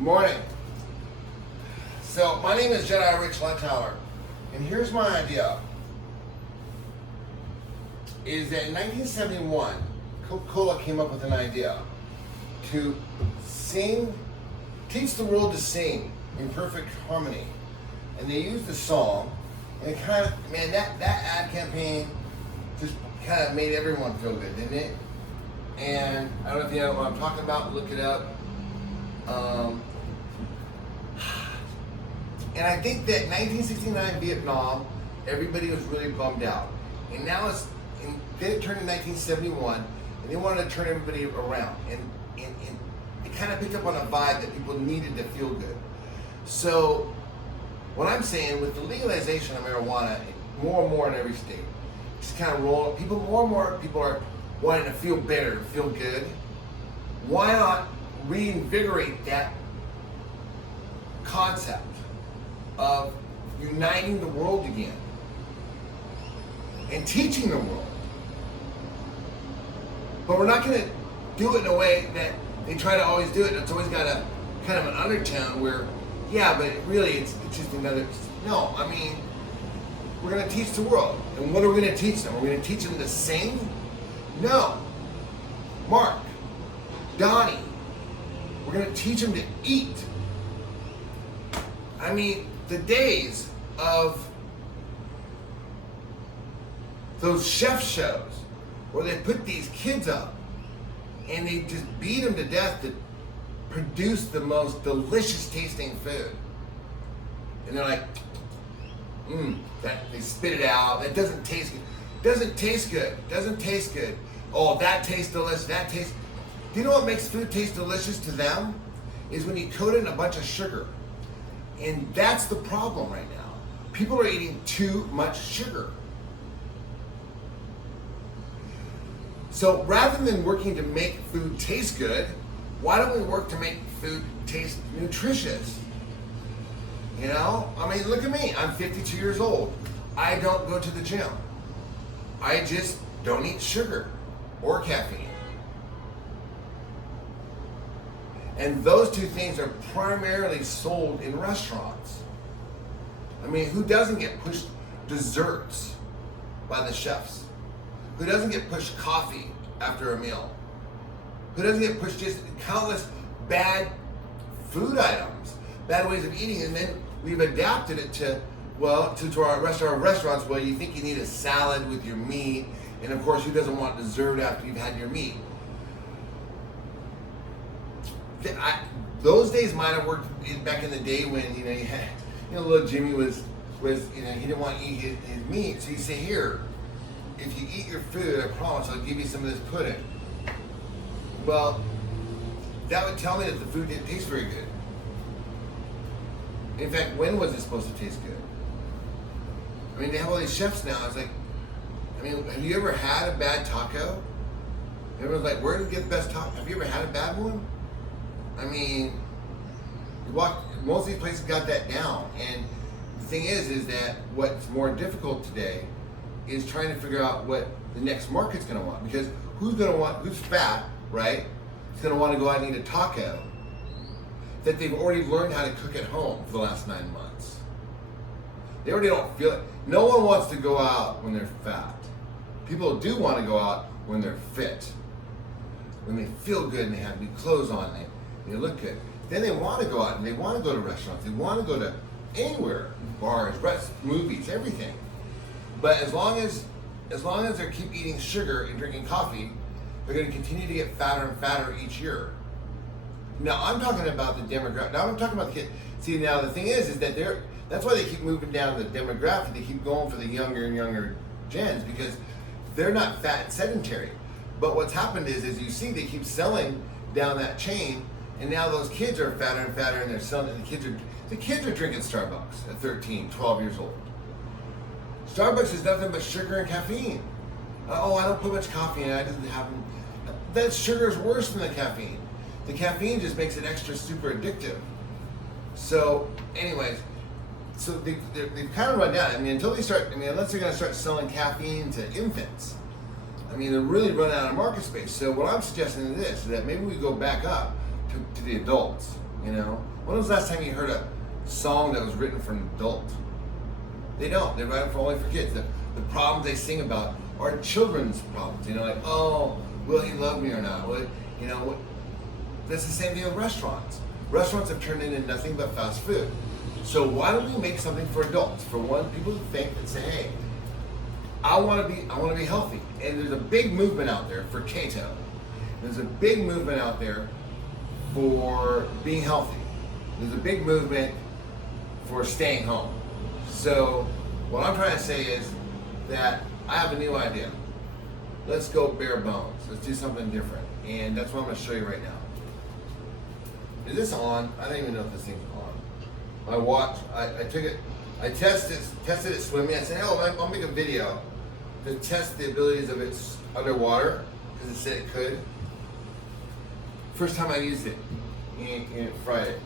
Morning. So my name is Jedi Rich Letower, and here's my idea. Is that in 1971, Coca-Cola came up with an idea to teach the world to sing in perfect harmony. And they used the song, and it kind of, man, that ad campaign just kind of made everyone feel good, didn't it? And I don't know if you know what I'm talking about, look it up. And I think that 1969 Vietnam, everybody was really bummed out. And now then it turned in 1971, and they wanted to turn everybody around. And it kind of picked up on a vibe that people needed to feel good. So what I'm saying, with the legalization of marijuana, more and more in every state, just kind of roll. More and more people are wanting to feel better, feel good. Why not reinvigorate that concept of uniting the world again and teaching the world? But we're not going to do it in a way that they try to always do it. It's always got a kind of an undertone where, yeah, but really it's just another. No, I mean, we're going to teach the world. And what are we going to teach them? We're going to teach them to sing? No. Mark, Donnie, we're going to teach them to eat. I mean, the days of those chef shows where they put these kids up and they just beat them to death to produce the most delicious tasting food. And they're like, that they spit it out. That doesn't taste good. Doesn't taste good. Doesn't taste good. Oh, that tastes delicious. That tastes. Do you know what makes food taste delicious to them? Is when you coat it in a bunch of sugar. And that's the problem right now. People are eating too much sugar. So rather than working to make food taste good, why don't we work to make food taste nutritious? You know? I mean, look at me. I'm 52 years old. I don't go to the gym. I just don't eat sugar or caffeine. And those two things are primarily sold in restaurants. I mean, who doesn't get pushed desserts by the chefs? Who doesn't get pushed coffee after a meal? Who doesn't get pushed just countless bad food items, bad ways of eating? And then we've adapted it to our restaurants. Well, you think you need a salad with your meat, and of course, who doesn't want dessert after you've had your meat? Those days might have worked back in the day when little Jimmy was he didn't want to eat his meat, so you say, here, if you eat your food, I promise I'll give you some of this pudding. Well, that would tell me that the food didn't taste very good. In fact, when was it supposed to taste good? I mean, they have all these chefs now. It's like, I mean, have you ever had a bad taco? Everyone's like, where did you get the best taco? Have you ever had a bad one? I mean, most of these places got that down. And the thing is that what's more difficult today is trying to figure out what the next market's going to want. Because who's fat, right? Is going to want to go out and eat a taco that they've already learned how to cook at home for the last 9 months. They already don't feel it. No one wants to go out when they're fat. People do want to go out when they're fit. When they feel good and they have new clothes on, they look good. Then they want to go out and they want to go to restaurants. They want to go to anywhere, bars, movies, everything. But as long as they keep eating sugar and drinking coffee, they're going to continue to get fatter and fatter each year. Now I'm talking about the demographic. Now I'm talking about the kids. See, now the thing is that that's why they keep moving down the demographic. They keep going for the younger and younger gens because they're not fat and sedentary. But what's happened is you see they keep selling down that chain, and now those kids are fatter and fatter, and they're selling. And the kids are drinking Starbucks at 13, 12 years old. Starbucks is nothing but sugar and caffeine. I don't put much coffee in it. I didn't have. That sugar is worse than the caffeine. The caffeine just makes it extra super addictive. So, anyways, they've kind of run down. I mean, until they start. I mean, unless they're going to start selling caffeine to infants. I mean, they're really running out of market space. So what I'm suggesting is this: that maybe we go back up to the adults. You know, when was the last time you heard a song that was written for an adult? They don't. They write it for only for kids. The problems they sing about are children's problems. You know, like, oh, will he love me or not? Well, you know, that's the same thing with restaurants. Restaurants have turned into nothing but fast food. So why don't we make something for adults? For one, people who think and say, hey, I want to be healthy. And there's a big movement out there for keto. There's a big movement out there for being healthy. There's a big movement for staying home. So what I'm trying to say is that I have a new idea. Let's go bare bones. Let's do something different. And that's what I'm going to show you right now. Is this on? I don't even know if this thing's on. My watch, I took it, I tested it swimming. I said, oh, I'll make a video to test the abilities of it underwater, because it said it could. First time I used it, and it fried it.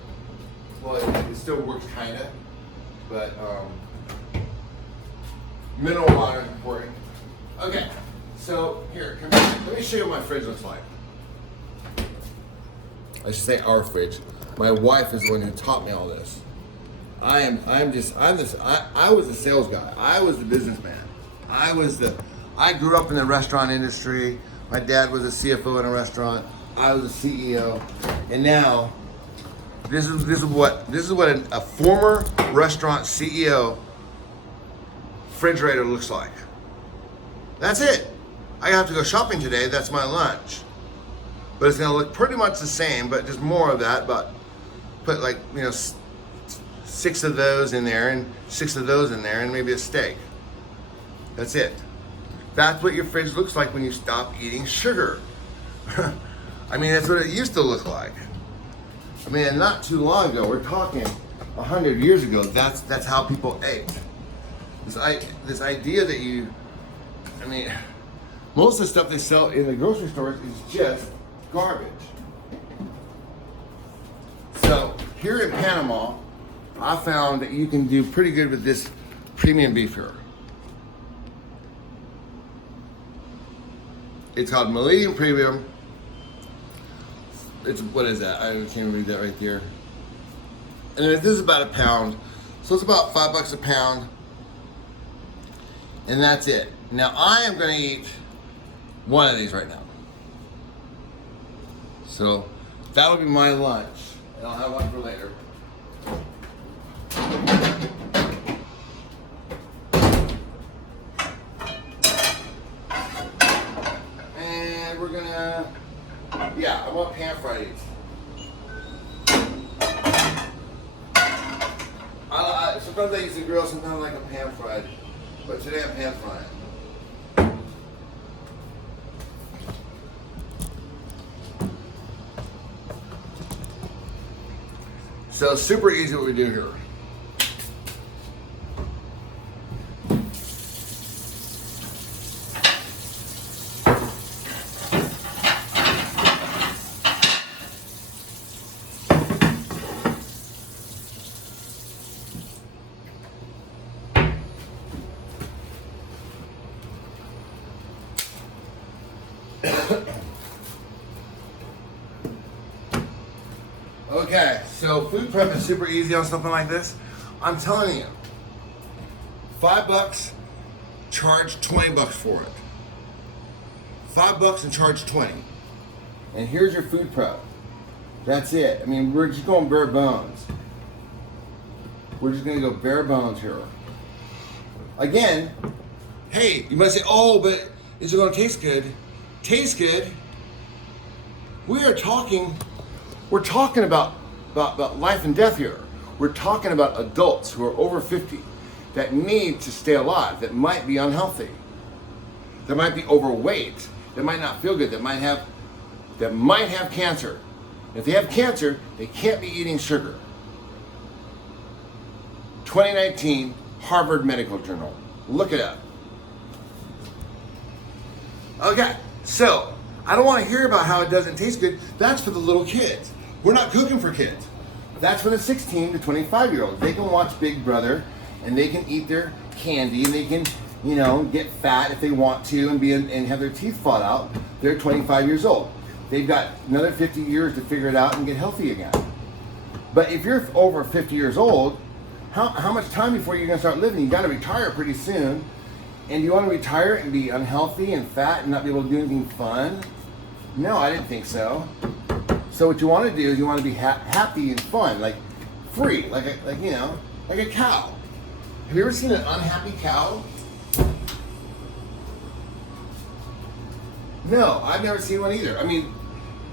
Well, it still works kinda, but mineral water is important. Okay, so here, come here. Let me show you what my fridge looks like. I should say our fridge. My wife is the one who taught me all this. I was the sales guy. I was the businessman. I grew up in the restaurant industry. My dad was a CFO in a restaurant. I was a CEO. And now, this is what a former restaurant CEO refrigerator looks like. That's it. I have to go shopping today. That's my lunch. But it's gonna look pretty much the same, but just more of that. But put, like, you know, 6 of those in there and 6 of those in there and maybe a steak. That's it. That's what your fridge looks like when you stop eating sugar. I mean, that's what it used to look like. I mean, and not too long ago, we're talking 100 years ago, that's how people ate. This idea that I mean, most of the stuff they sell in the grocery stores is just garbage. So here in Panama, I found that you can do pretty good with this premium beef here. It's called Millennium Premium. It's, what is that? I can't read that right there. And this is about a pound. So it's about $5 a pound. And that's it. Now I am gonna eat one of these right now. So that'll be my lunch. And I'll have one for later. And we're gonna, yeah, I want pan fried these. Sometimes I use the grill, sometimes I like a pan fried. But today I'm pan frying. So super easy what we do here. Okay, so food prep is super easy on something like this. I'm telling you, $5, charge $20 for it. $5 and charge 20. And here's your food prep. That's it. I mean, we're just going bare bones. We're just gonna go bare bones here. Again, hey, you might say, oh, but is it gonna taste good? Taste good? We're talking about life and death here. We're talking about adults who are over 50 that need to stay alive, that might be unhealthy, that might be overweight, that might not feel good, that might have cancer. If they have cancer, they can't be eating sugar. 2019 Harvard Medical Journal. Look it up. Okay, so I don't want to hear about how it doesn't taste good. That's for the little kids. We're not cooking for kids. That's for the 16 to 25 year olds. They can watch Big Brother and they can eat their candy and they can, you know, get fat if they want to and have their teeth fall out. They're 25 years old. They've got another 50 years to figure it out and get healthy again. But if you're over 50 years old, how much time before you're gonna start living? You gotta retire pretty soon. And you wanna retire and be unhealthy and fat and not be able to do anything fun? No, I didn't think so. So what you wanna do is you wanna be happy and fun, like free, like a cow. Have you ever seen an unhappy cow? No, I've never seen one either. I mean,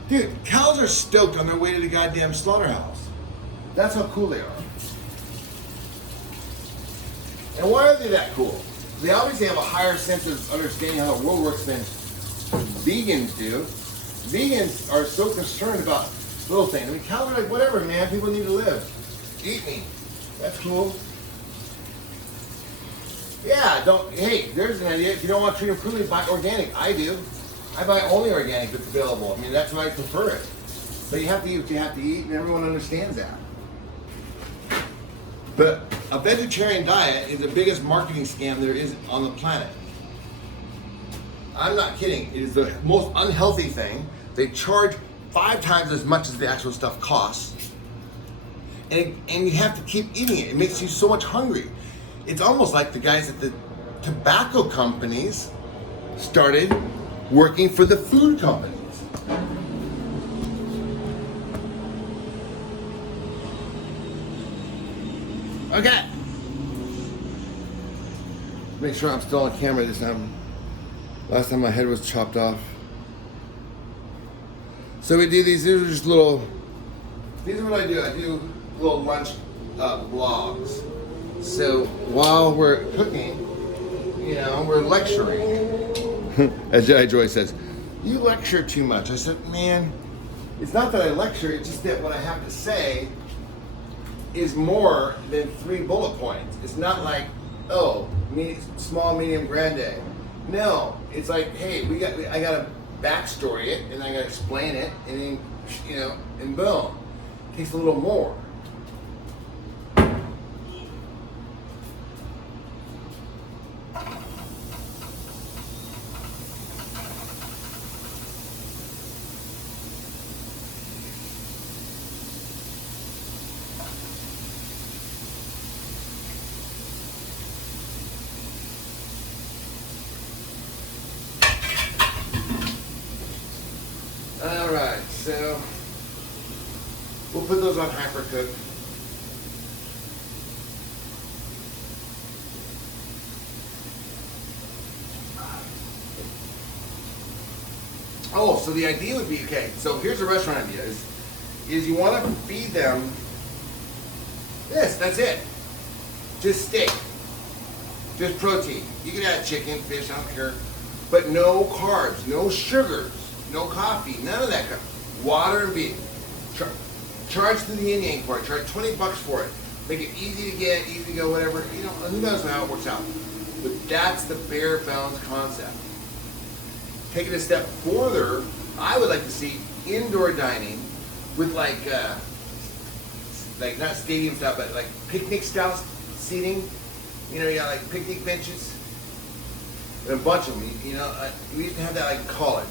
dude, cows are stoked on their way to the goddamn slaughterhouse. That's how cool they are. And why are they that cool? They obviously have a higher sense of understanding how the world works than vegans do. Vegans are so concerned about little things. I mean, cows are like, whatever, man, people need to live. Eat me. That's cool. Yeah, hey, there's an idea. If you don't want to treat them crudely, buy organic. I do. I buy only organic that's available. I mean, that's why I prefer it. But you have to eat what you have to eat, and everyone understands that. But a vegetarian diet is the biggest marketing scam there is on the planet. I'm not kidding. It is the most unhealthy thing. They charge 5 times as much as the actual stuff costs. And you have to keep eating it. It makes you so much hungry. It's almost like the guys at the tobacco companies started working for the food companies. Okay. Make sure I'm still on camera this time. Last time my head was chopped off. So we do these are just little, these are what I do. I do little lunch vlogs. So while we're cooking, we're lecturing. As Jedi Joy says, you lecture too much. I said, man, it's not that I lecture, it's just that what I have to say is more than 3 bullet points. It's not like, small, medium, grande. No, it's like, hey, I gotta backstory it, and I gotta explain it, and then, and boom. It takes a little more. Alright, so we'll put those on hypercook. Oh, so the idea would be, okay, so here's a restaurant idea, is you want to feed them this, that's it. Just steak. Just protein. You can add chicken, fish, I don't care. But no carbs, no sugars. No coffee, none of that. Water and beef. Charge to the yin yang for it. Charge $20 for it. Make it easy to get, easy to go, whatever. Who knows how it works out. But that's the bare bones concept. Take it a step further, I would like to see indoor dining with like not stadium style, but like picnic style seating. You got like picnic benches. And a bunch of them. We used to have that like in college.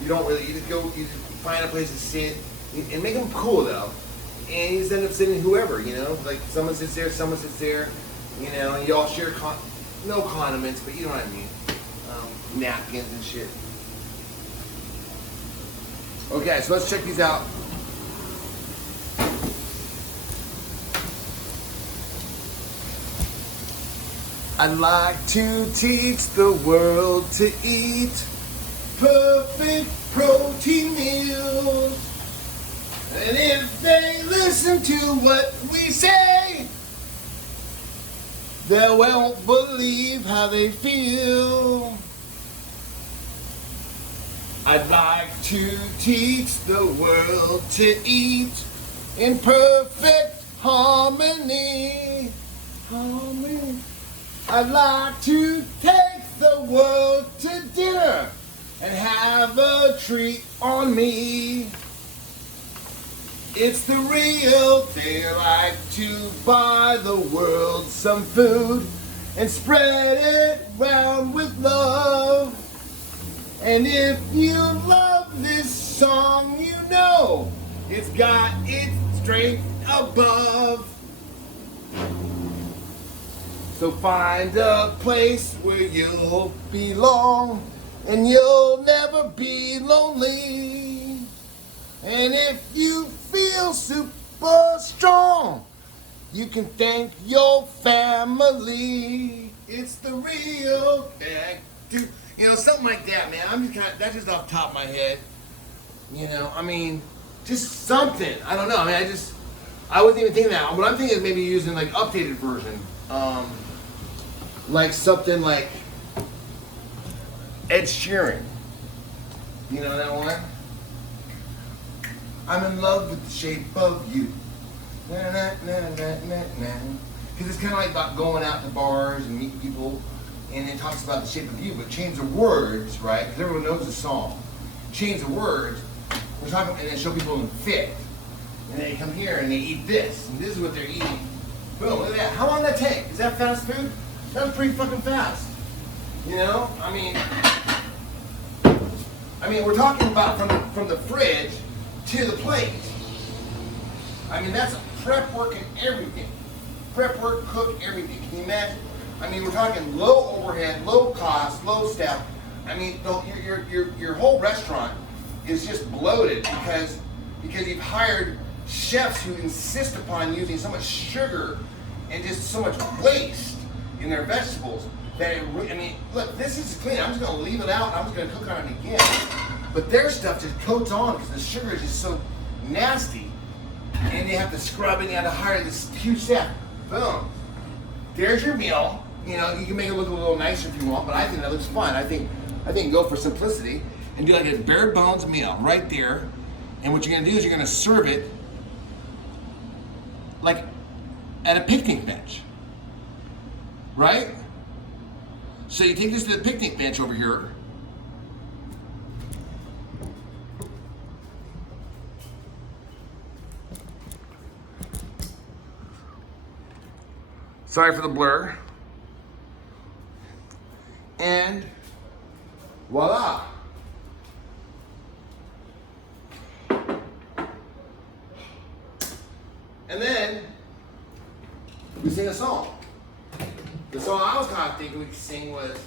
You just find a place to sit and make them cool though. And you just end up sitting whoever, like someone sits there, and you all share, no condiments, but you know what I mean. Napkins and shit. Okay, so let's check these out. I'd like to teach the world to eat perfect protein meals. And if they listen to what we say, they won't believe how they feel. I'd like to teach the world to eat in perfect harmony. I'd like to take the world to dinner and have a treat on me. It's the real thing. I like to buy the world some food and spread it round with love. And if you love this song, it's got its strength above. So find a place where you'll belong, and you'll never be lonely. And if you feel super strong, you can thank your family. It's the real thing. Dude, you know, something like that, man. I'm just kind of, that's just off the top of my head. You know, I mean, just something. I don't know. I mean, I wasn't even thinking that. What I'm thinking is maybe using like updated version. Like something like Ed Sheeran. You know that one? I'm in love with the shape of you. Because it's kind of like about going out to bars and meeting people, and it talks about the shape of you, but change the words, right? Because everyone knows the song. Change the words. We're talking, and then show people in fit. And they come here and they eat this, and this is what they're eating. Boom, look at that. How long did that take? Is that fast food? That was pretty fucking fast. You know? I mean, we're talking about from the fridge to the plate. I mean, that's prep work and everything. Prep work, cook, everything. Can you imagine? I mean, we're talking low overhead, low cost, low staff. I mean, your whole restaurant is just bloated because you've hired chefs who insist upon using so much sugar and just so much waste in their vegetables that I mean, look, this is clean. I'm just gonna leave it out. I'm just gonna cook on it again. But their stuff just coats on because the sugar is just so nasty, and they have to scrub it. And you have to hire this huge staff. Boom. There's your meal. You know, you can make it look a little nicer if you want, but I think that looks fun. I think go for simplicity and do like a bare bones meal right there. And what you're gonna do is you're gonna serve it like at a picnic bench, right? So you take this to the picnic bench over here. Sorry for the blur. And voila. And then we sing a song. The song I was kind of thinking we could sing was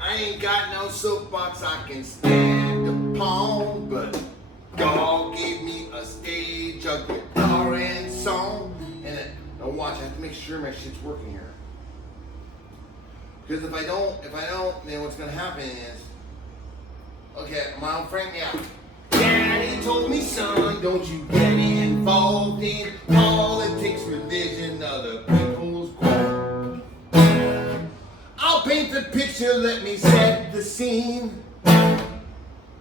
I ain't got no soapbox I can stand upon, but God gave me a stage, a guitar and song. And now watch, I have to make sure my shit's working here. Because if I don't, then what's gonna happen is, okay, my old friend, yeah. Daddy told me, son, don't you get involved in politics, religion, other people's quarrel. I'll paint the picture, let me set the scene.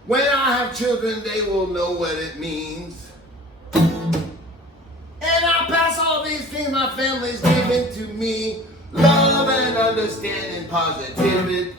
When I have children, they will know what it means. And I'll pass all these things my family's given to me. Love and understanding, positivity.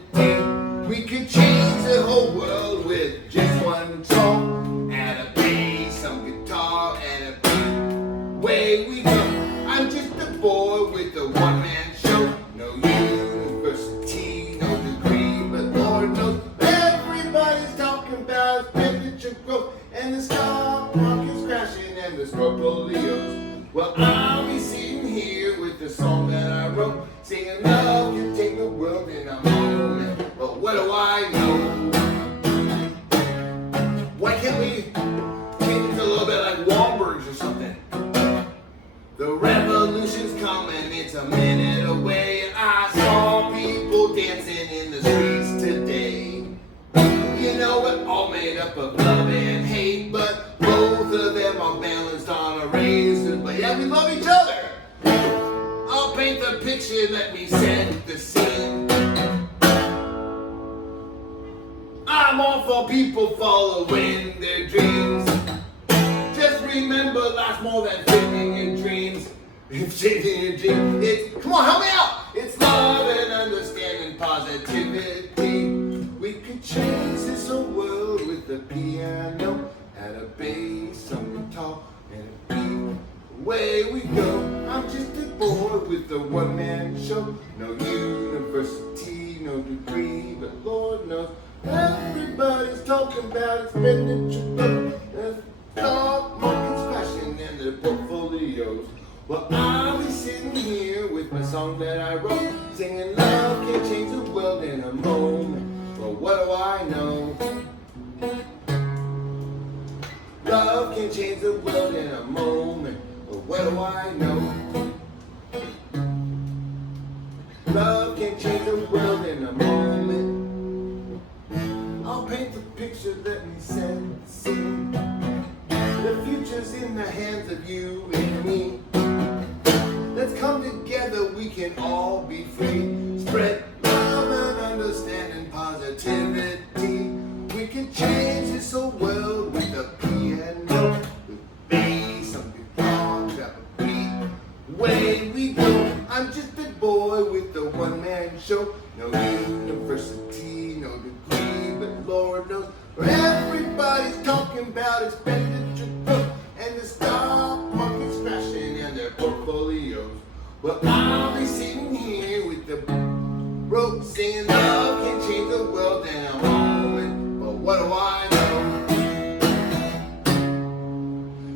We could change the whole world with just one song and a bass, some guitar, and a beat. Way we go. I'm just a boy with a one-man show. No university, no degree, but Lord knows everybody's talking about temperature growth and the stock market's crashing and the scorpios. Well, I'll be sitting here with the song that I wrote, singing love can take the world and I'm on it. But what do I know? Why can't we change it a little bit like Wahlbergs or something? The revolution's coming, it's a minute away. I saw people dancing in the streets today. You know, it all made up of love and hate, but both of them are balanced on a razor. But yeah, we love each other. I'll paint the picture, let me set the scene. I'm all for people following their dreams. Just remember, life's more than fitting your dreams. It's changing your dreams. It's, come on, help me out. It's love and understanding, positivity. We could change this whole world with a piano and a bass, some guitar, and a beat. Away we go. I'm just with the one-man show. No university, no degree, but Lord knows everybody's talking about expenditure. The stock market's crashing and their portfolios. Well, I'll be sitting here with my song that I wrote, singing love can change the world in a moment. Well, what do I know? Love can change the world in a moment. Well, what do I know? Love can change the world in a moment. I'll paint the picture, let me set the scene. The future's in the hands of you and me. Let's come together, we can all be free. Spread love and understanding, positivity. We can change this whole world with a piano, with bass, some guitar, trap a beat. Away we go. I'm just a boy with the one-man show. No university, no degree, but Lord knows where everybody's talking about expenditure growth and the stock market's crashing and their portfolios. Well, I'll be sitting here with the rope singing love can change the world in a moment. But what do I know?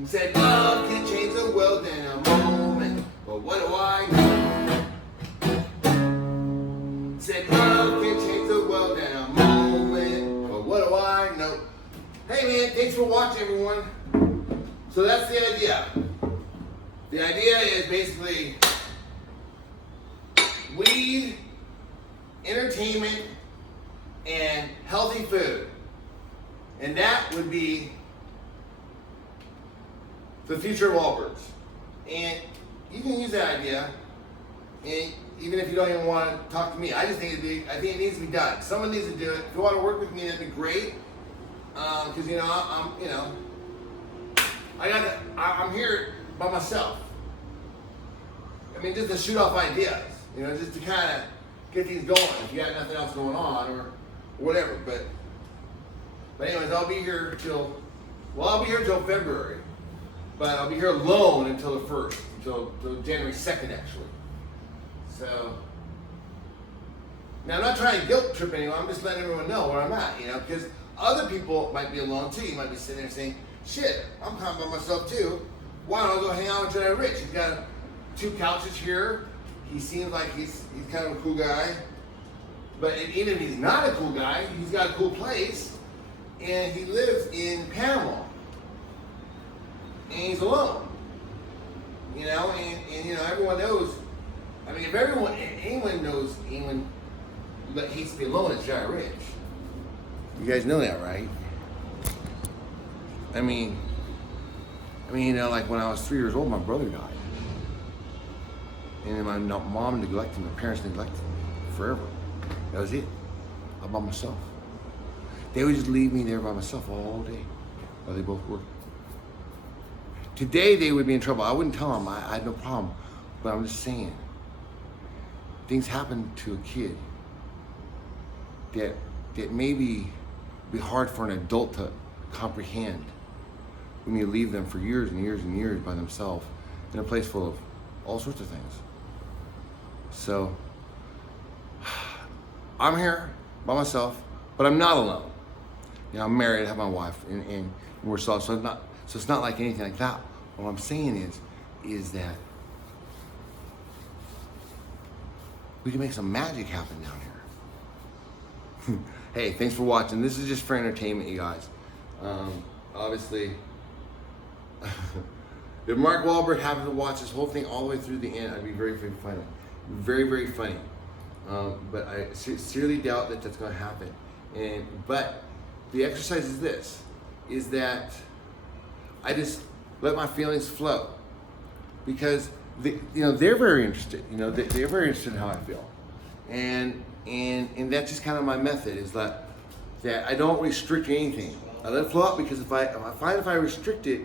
Said love can change the world in a moment. But what do I know? Said love can change the world in a moment. But what do I know? Hey man, thanks for watching everyone. So that's the idea. The idea is basically weed, entertainment, and healthy food. And that would be the future of Allbirds. And you can use that idea, and even if you don't even want to talk to me, I just think I think it needs to be done. Someone needs to do it. If you want to work with me, that'd be great. Because I'm here by myself. I mean, just to shoot off ideas, just to kind of get things going. If you got nothing else going on or whatever, but anyways, I'll be here till February, but I'll be here alone until the 1st, until January 2nd actually. So now I'm not trying to guilt trip anyone. I'm just letting everyone know where I'm at, because other people might be alone too. You might be sitting there saying, "Shit, I'm kind of by myself too. Why don't I go hang out with Jedi Rich? He's got 2 couches here. He seems like he's kind of a cool guy. But even if he's not a cool guy, he's got a cool place. And he lives in Panama. And he's alone. And everyone knows. I mean, if anyone knows anyone that hates to be alone, it's Jedi Rich. You guys know that, right? I mean, like when I was 3 years old, my brother died. And then my mom neglected me, my parents neglected me forever. That was it. I'm by myself. They would just leave me there by myself all day while they both worked. Today they would be in trouble. I wouldn't tell them, I had no problem. But I'm just saying, things happen to a kid that maybe be hard for an adult to comprehend when you leave them for years and years and years by themselves in a place full of all sorts of things. So I'm here by myself, but I'm not alone. I'm married, I have my wife, and we're so it's not like anything like that. What I'm saying is that we can make some magic happen down here. Hey, thanks for watching. This is just for entertainment, you guys. Obviously, if Mark Wahlberg happened to watch this whole thing all the way through the end, I'd be very, very funny. Very, very funny. But I sincerely doubt that that's going to happen. But the exercise is this, is that I just let my feelings flow. Because they're very interested. They're very interested in how I feel. And that's just kind of my method, is that I don't restrict anything. I let it flow out, because if I restrict it,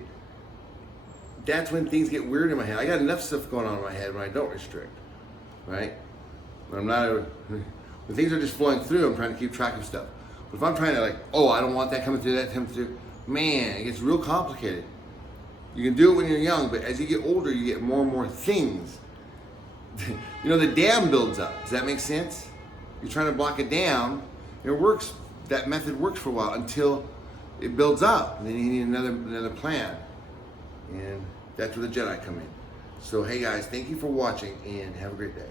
that's when things get weird in my head. I got enough stuff going on in my head when I don't restrict, right? When when things are just flowing through, I'm trying to keep track of stuff. But if I'm trying to I don't want that coming through, that coming through, man, it gets real complicated. You can do it when you're young, but as you get older, you get more and more things you know, the dam builds up. Does that make sense? You're trying to block a dam. It works. That method works for a while until it builds up, and then you need another plan. And that's where the Jedi come in. So hey guys, thank you for watching, and have a great day.